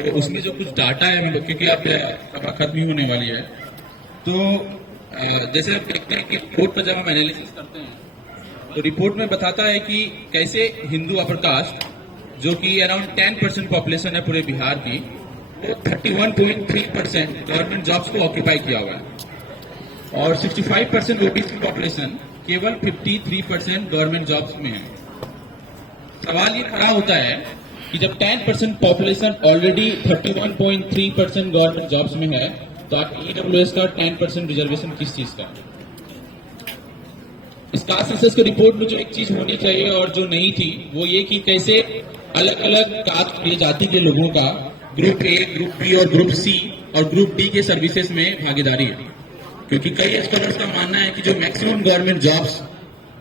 तो उसमें जो कुछ डाटा है हम लोग, क्योंकि आप खत्म ही होने वाली है, तो जैसे आप देखते हैं कि रिपोर्ट पर जब हम एनालिसिस करते हैं तो रिपोर्ट में बताता है कि कैसे हिंदू अपर कास्ट, जो कि अराउंड 10% पॉपुलेशन है पूरे बिहार की, वो 31.3% गवर्नमेंट जॉब्स को ऑक्यूपाई किया हुआ है और 65% ओबीसी पॉपुलेशन केवल 53% गवर्नमेंट जॉब्स में है। सवाल ये खड़ा होता है कि जब 10% पॉपुलेशन ऑलरेडी 31.3% गवर्नमेंट जॉब्स में है, तो आप ईडब्ल्यूएस का 10% रिजर्वेशन किस चीज का? इस कास्ट सेंसस की रिपोर्ट में जो एक चीज होनी चाहिए और जो नहीं थी, वो ये कि कैसे अलग अलग कास्ट के जाति के लोगों का ग्रुप ए, ग्रुप बी और ग्रुप सी और ग्रुप डी के सर्विसेज में भागीदारी है। क्योंकि कई स्कॉलर्स का मानना है कि जो मैक्सिमम गवर्नमेंट जॉब्स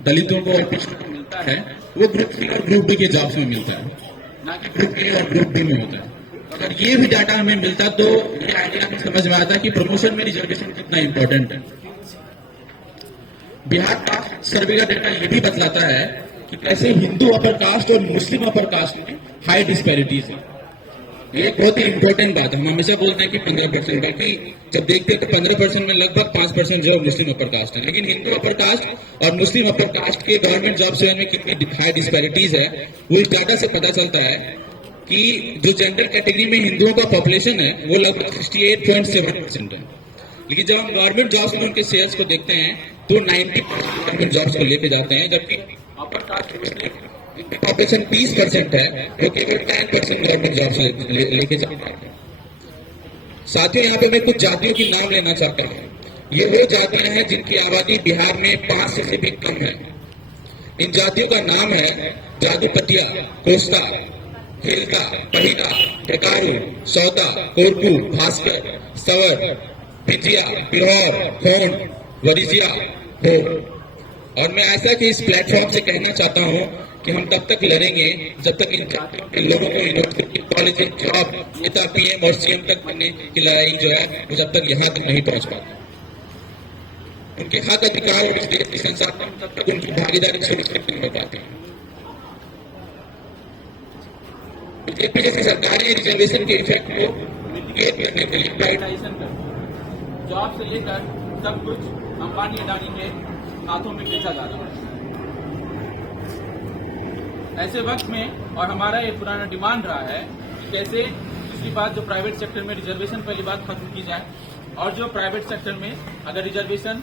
दलितों को और पिछड़ों को मिलता है, वो ग्रुप सी और ग्रुप डी के जॉब्स में मिलता है, ना कि ग्रुप ए और ग्रुप बी में होता है। अगर ये भी डाटा हमें मिलता तो ये आइडिया हमें समझ में आता कि प्रमोशन में रिजर्वेशन कितना इंपॉर्टेंट है। बिहार कास्ट सर्वे का डेटा ये भी बतलाता है कि कैसे हिंदू अपर कास्ट और मुस्लिम अपर कास्ट में हाई डिस्पैरिटीज है। ये एक बहुत ही इंपॉर्टेंट बात है। हम हमेशा बोलते हैं कि 15%, बाकी जब देखते हैं तो 15% में लगभग 5% जो मुस्लिम अपर कास्ट है, लेकिन हिंदू अपर कास्ट और मुस्लिम अपर कास्ट के गवर्नमेंट जॉब से में कितनी हाई डिस्पैरिटीज है, वो इस डाटा से पता चलता है कि जो जेंडर कैटेगरी में हिंदुओं का पॉपुलेशन है वो लगभग 68.7% है, लेकिन जब हम गवर्नमेंट जॉब्स में उनके शेयर्स को देखते हैं तो 90% गवर्नमेंट जॉब्स को लेके जाते हैं, जबकि अपर कास्ट पॉपुलेशन 30% है, वो केवल 10% गवर्नमेंट जॉब्स लेके जाते हैं। साथियों, यहाँ पे मैं कुछ जातियों के नाम लेना चाहता हूँ। ये वो जातियां हैं जिनकी आबादी बिहार में 5 से भी कम है। इन जातियों का नाम है जादूपतिया, कोस्ता, हिलका, पहिला, ढेकारू, सौता, कोरकू, भास्कर, सवर, पिजिया, पिरौर, खोंड, वरिजिया हो। और मैं ऐसा कि इस प्लेटफॉर्म से कहना चाहता हूँ कि हम तब तक लड़ेंगे जब तक इन जातियों के लोगों को यूनिवर्सिटी, कॉलेज, जॉब, नेता, पीएम और सीएम तक बनने की लड़ाई जो है वो जब तक यहाँ तक नहीं पहुंच पाती। उनके हक, अधिकार और इस देश के संसाधन तब तक उनकी भागीदारी सुनिश्चित नहीं हो पाती। बीजेपी जैसी सरकार ने रिजर्वेशन के इफेक्ट को मिटिगेट करने के लिए प्राइवेटाइजेशन कर जॉब से लेकर सब कुछ अंबानी अडानी के हाथों में बेचा जा रहा है। ऐसे वक्त में और हमारा ये पुराना डिमांड रहा है कि कैसे दूसरी बात जो प्राइवेट सेक्टर में रिजर्वेशन पहली बात खत्म की जाए, और जो प्राइवेट सेक्टर में अगर रिजर्वेशन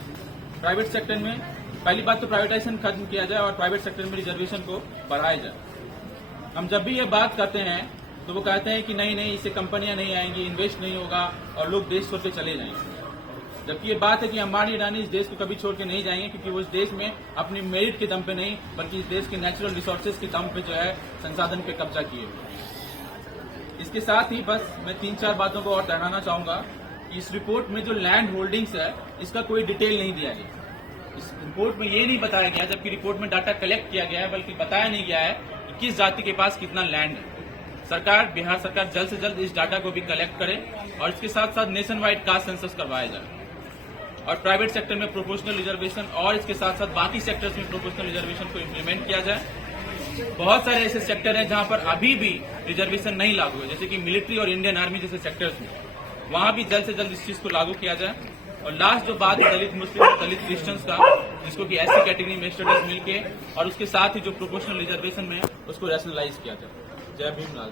प्राइवेट सेक्टर में पहली बात तो प्राइवेटाइजेशन खत्म किया जाए और प्राइवेट सेक्टर में रिजर्वेशन को बढ़ाया जाए। हम जब भी ये बात करते हैं तो वो कहते हैं कि नहीं इससे कंपनियां नहीं आएंगी, इन्वेस्ट नहीं होगा और लोग देश छोड़ के चले जाएंगे। जबकि ये बात है कि अंबानी अडानी इस देश को कभी छोड़ के नहीं जाएंगे, क्योंकि वो इस देश में अपनी मेरिट के दम पे नहीं बल्कि इस देश के नेचुरल रिसोर्सेज के दम पे जो है संसाधन पे कब्जा किए हुए। इसके साथ ही बस मैं 3-4 बातों को और दोहराना चाहूंगा कि इस रिपोर्ट में जो लैंड होल्डिंग्स है इसका कोई डिटेल नहीं दिया गया। इस रिपोर्ट में ये नहीं बताया गया, जबकि रिपोर्ट में डाटा कलेक्ट किया गया है, बल्कि बताया नहीं गया है कि किस जाति के पास कितना लैंड है। सरकार, बिहार सरकार जल्द से जल्द इस डाटा को भी कलेक्ट करे और इसके साथ साथ नेशन वाइड कास्ट सेंसस करवाया जाए और प्राइवेट सेक्टर में प्रोपोर्शनल रिजर्वेशन और इसके साथ साथ बाकी सेक्टर्स में प्रोपोर्शनल रिजर्वेशन को इम्प्लीमेंट किया जाए। बहुत सारे ऐसे सेक्टर हैं जहां पर अभी भी रिजर्वेशन नहीं लागू है, जैसे कि मिलिट्री और इंडियन आर्मी जैसे सेक्टर्स में, वहां भी जल्द से जल्द इस चीज को लागू किया जाए। और लास्ट जो बात है दलित मुस्लिम और दलित क्रिश्चियंस का, जिसको कि एससी कैटेगरी में स्टेटस मिलके और उसके साथ ही जो प्रोपोर्शनल रिजर्वेशन में उसको रैशनलाइज किया जाए। जय भीम, लाल।